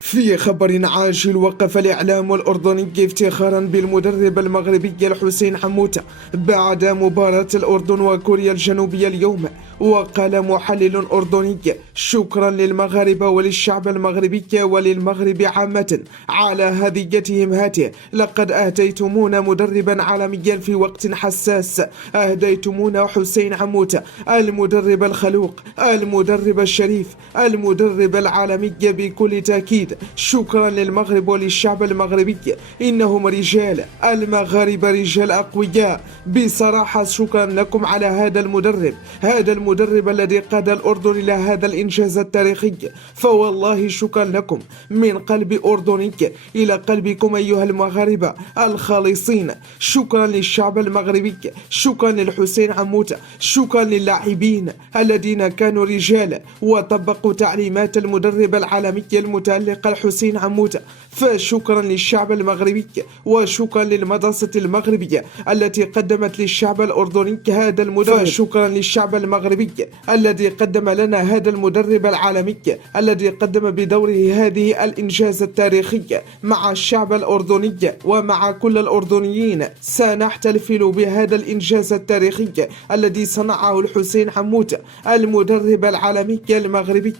في خبر عاجل، وقف الإعلام الأردني افتخارا بالمدرب المغربي الحسين حموتة بعد مباراة الأردن وكوريا الجنوبية اليوم. وقال محلل أردني: شكرا للمغاربة وللشعب المغربي وللمغرب عامة على هديتهم هاته. لقد أهديتمونا مدربا عالميا في وقت حساس، أهديتمونا حسين حموتة المدرب الخلوق، المدرب الشريف، المدرب العالمي بكل تأكيد. شكرا للمغرب وللشعب المغربي، إنهم رجال، المغاربة رجال أقوياء. بصراحة شكرا لكم على هذا المدرب الذي قاد الأردن إلى هذا الإنجاز التاريخي. فوالله شكرا لكم من قلب أردني إلى قلبكم أيها المغاربة الخالصين. شكرا للشعب المغربي، شكرا للحسين حموتة، شكرا للاعبين الذين كانوا رجال وطبقوا تعليمات المدرب العالمي المتألق الحسين حموتة. فشكرا للشعب المغربي، وشكرا للمدرسة المغربية التي قدمت للشعب الأردني هذا المدرب. شكرا للشعب المغربي الذي قدم لنا هذا المدرب العالمي الذي قدم بدوره هذه الإنجاز التاريخي مع الشعب الأردني ومع كل الأردنيين. سنحتفل بهذا الإنجاز التاريخي الذي صنعه الحسين حموتة المدرب العالمي المغربي.